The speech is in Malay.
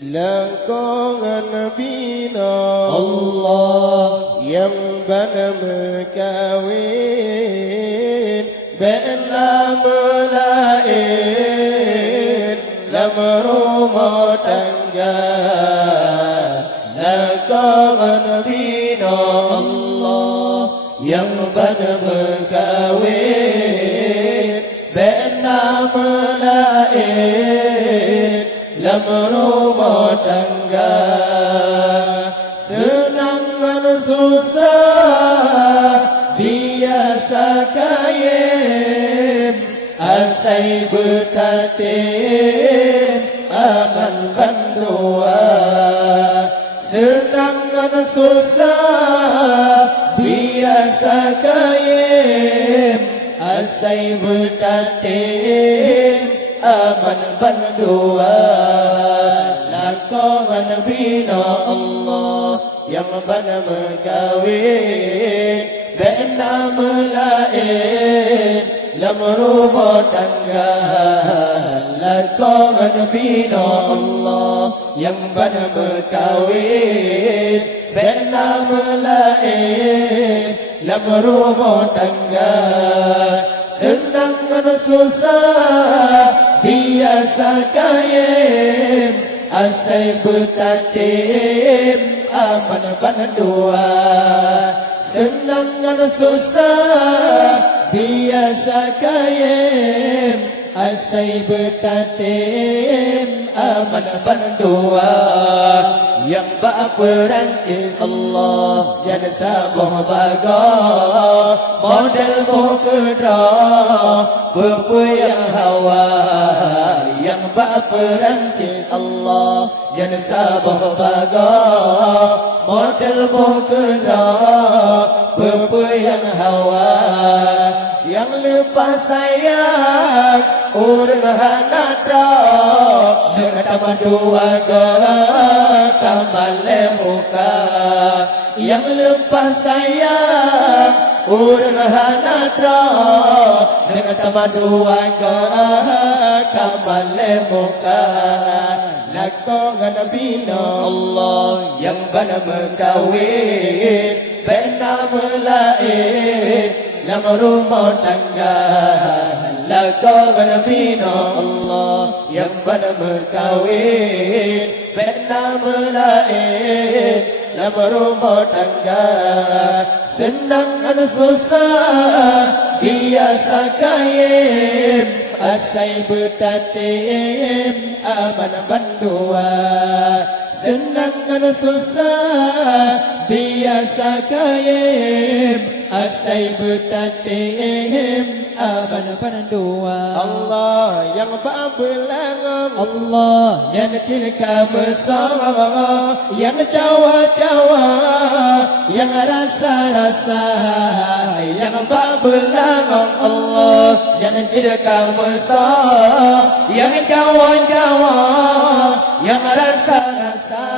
Langkongan bina Allah yang bana mekawin bena melain lam rumah tangga. Langkongan bina Allah yang bana mekawin bena melain lam rumah tangga. Senang dan susah biasa kayem asai bertatim aman bandua. Senang dan susah biasa kayem asai bertatim aman bandua. Langkongan bina Allah yang bana mekawin bena melain lam rumah tangga. Langkongan bina Allah yang bana mekawin bena melain lam rumah tangga. Senang dan susah biasa kayem asai bertatim aman bandua. Senang dan susah biasa kayem asai bertatim aman bandua. Yang berperancis Allah jangan sabar baga model mukedra berpuyang hawa. Yang berperancis Allah jangan sabar baga model mukedra berpuyang hawa. Yang lepas sayang urang hanatra dengan taman dua gerak kamale muka. Yang lepas sayang urang hanatra dengan taman dua gerak kamale muka. Langkongan bina Allah yang bana mekawin bena melain lam rumah tangga. Langkongan bina Allah yang bana mekawin bena melain lam rumah tangga. Senang dan susah biasa kayem asai bertatim aman bandua. Senang dan susah biasa kayem asai bertatim aman bandua. Allah yang belangan Allah yang cinta bersama yang cawa-cawa yang rasa-rasa yang belangan Allah yang cinta bersama yang cawa-cawa yang rasa-rasa